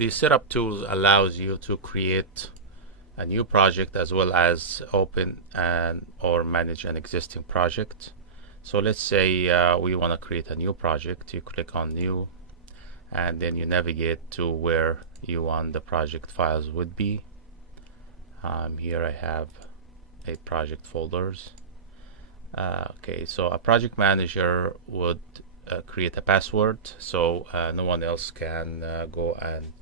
The setup tools allows you to create a new project as well as open and or manage an existing project. So let's say we want to create a new project. You click on new and then you navigate to where you want the project files would be. Here I have a project folders. Okay, so a project manager would create a password, so no one else can go and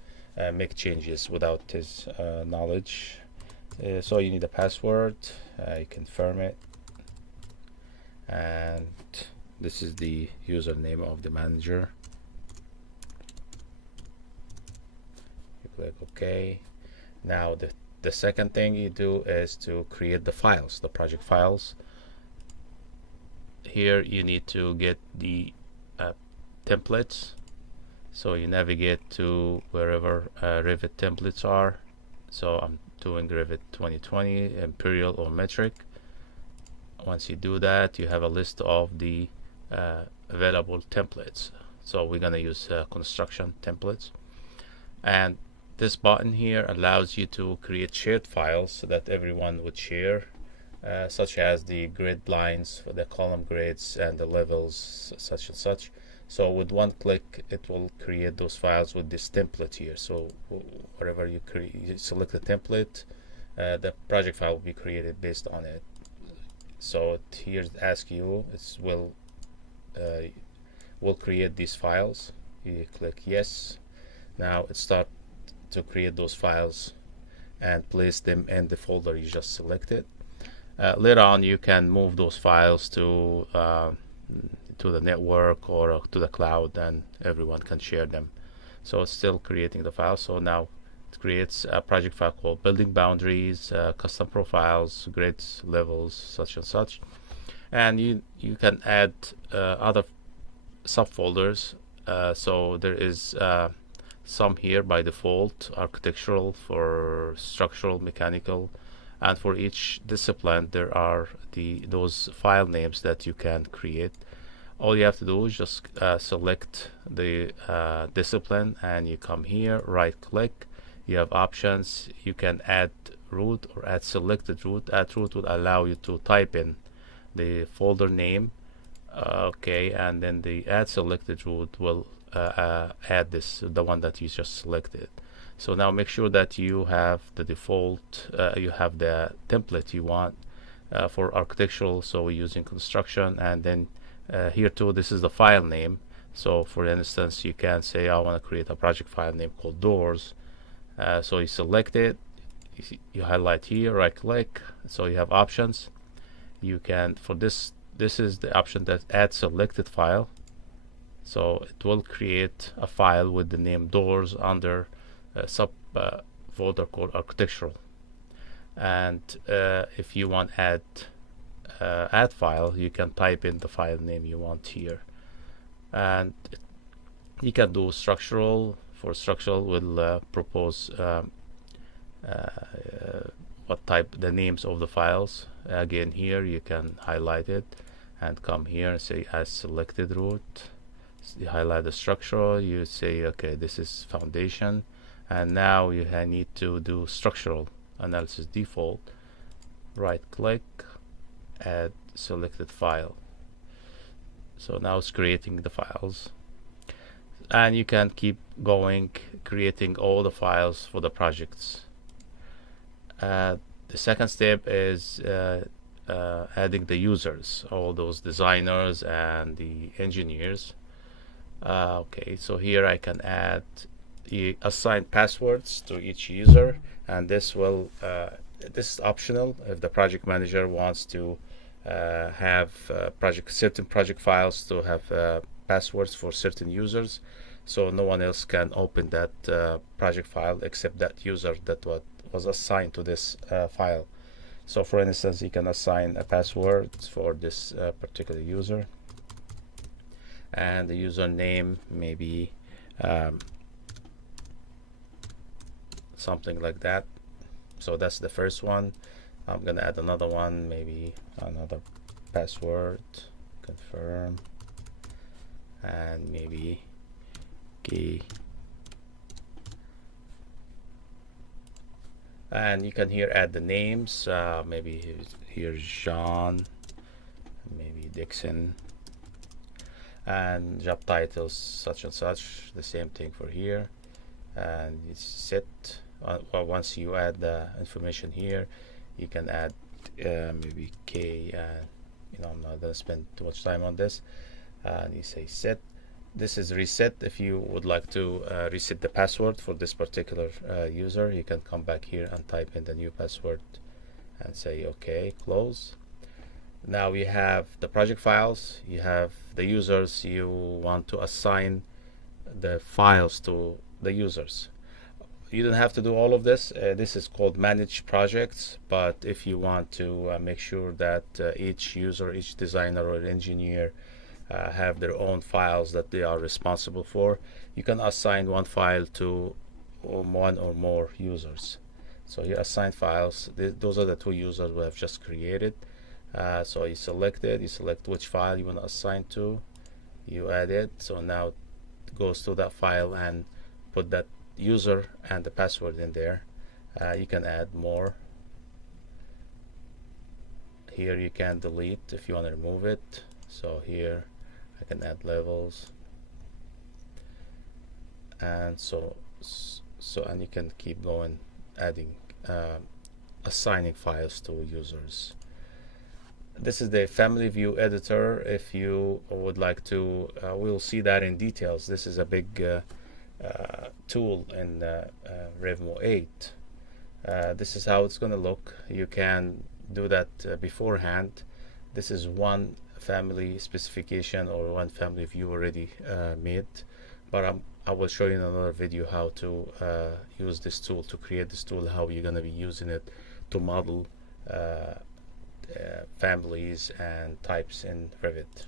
make changes without his knowledge. So you need a password, you confirm it, and this is the username of the manager. You click OK. Now the second thing you do is to create the files, the project files. Here you need to get the templates, so you navigate to wherever Revit templates are. So I'm doing Revit 2020 Imperial or Metric. Once you do that, you have a list of the available templates. So we're gonna use construction templates, and this button here allows you to create shared files so that everyone would share, such as the grid lines, the column grids, and the levels, such and such. So with one click, it will create those files with this template here. So wherever you select the template, the project file will be created based on it. So here it asks you, it will create these files. You click yes. Now it starts to create those files and place them in the folder you just selected. Later on, you can move those files to the network or to the cloud, and everyone can share them. So it's still creating the file. So now it creates a project file called building boundaries, custom profiles, grids, levels, such and such. And you can add other subfolders. So there is some here by default: architectural, for structural, mechanical, and for each discipline there are those file names that you can create. All you have to do is just select the discipline, and you come here, right click, you have options. You can add root or add selected root. Add root would allow you to type in the folder name, okay, and then the add selected root will add the one that you just selected. So now make sure that you have the default, you have the template you want for architectural, so we're using construction. And then here too, this is the file name. So for instance, you can say I want to create a project file name called doors. So you select it, you highlight here, right click, so you have options. You can, for this is the option that add selected file. So it will create a file with the name doors under a sub folder called architectural. And if you want add file, you can type in the file name you want here. And you can do structural. For structural, we'll propose what type, the names of the files. Again, here you can highlight it and come here and say as selected root. You highlight the structural, you say okay, this is foundation, and now you need to do structural analysis default. Right click, add selected file. So now it's creating the files, and you can keep going, creating all the files for the projects. The second step is adding the users, all those designers and the engineers. Okay, so here I can assign passwords to each user, and this will this is optional if the project manager wants to have certain project files to have passwords for certain users, so no one else can open that project file except that user that was assigned to this file. So for instance, you can assign a password for this particular user, and the username maybe something like that. So that's the first one. I'm gonna add another one, maybe another password, confirm, and maybe key and you can here add the names, maybe here's John, maybe Dixon, and job titles such and such, the same thing for here. And it's set. Well, once you add the information here, you can add maybe K, and I'm not gonna spend too much time on this. And you say set. This is reset. If you would like to reset the password for this particular user, you can come back here and type in the new password and say OK, close. Now we have the project files, you have the users. You want to assign the files to the users. You don't have to do all of this. This is called manage projects, but if you want to make sure that each user, each designer or engineer have their own files that they are responsible for, you can assign one file to one or more users. So you assign files. Those are the two users we have just created. So you select which file you want to assign to, you add it. So now it goes to that file and put that user and the password in there. You can add more. Here you can delete if you want to remove it. So here I can add levels, and so and you can keep going, adding assigning files to users. This is the family view editor. If you would like to, we'll see that in details. This is a big tool in REVMo8. This is how it's going to look. You can do that beforehand. This is one family specification or one family view already made, but I will show you in another video how to use this tool, to create this tool, how you're going to be using it to model families and types in Revit.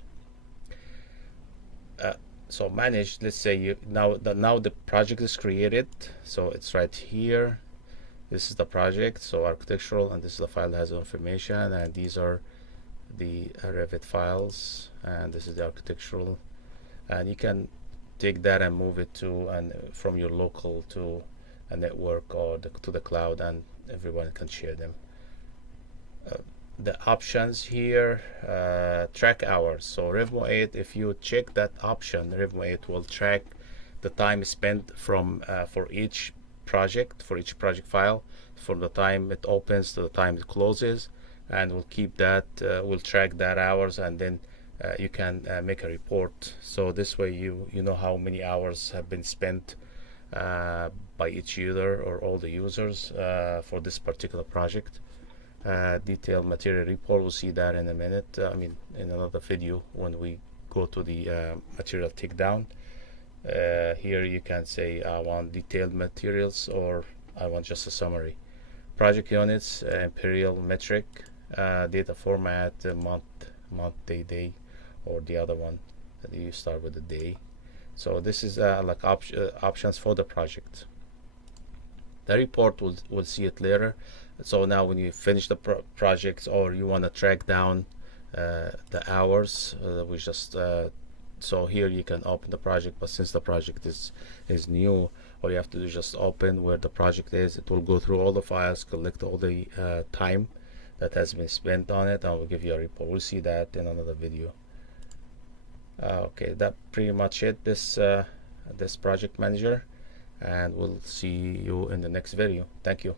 So manage, let's say now the project is created, so it's right here. This is the project, so architectural, and this is the file that has information, and these are the Revit files, and this is the architectural, and you can take that and move it to from your local to a network or to the cloud, and everyone can share them. The options here, track hours. So REVMo8, if you check that option, REVMo8 will track the time spent from for each project file, from the time it opens to the time it closes, and we'll keep that, we'll track that hours, and then you can make a report. So this way you know how many hours have been spent by each user or all the users for this particular project. Detailed material report, we'll see that in a minute, in another video when we go to the material takedown. Here you can say I want detailed materials, or I want just a summary. Project units, imperial metric, data format, month, day, or the other one that you start with the day. So this is like options for the project. The report we'll see it later. So now when you finish the project, or you want to track down the hours, we just so here you can open the project, but since the project is new, all you have to do is just open where the project is. It will go through all the files, collect all the time that has been spent on it, and we'll give you a report. We'll see that in another video. Okay, that pretty much it, this project manager, and we'll see you in the next video. Thank you.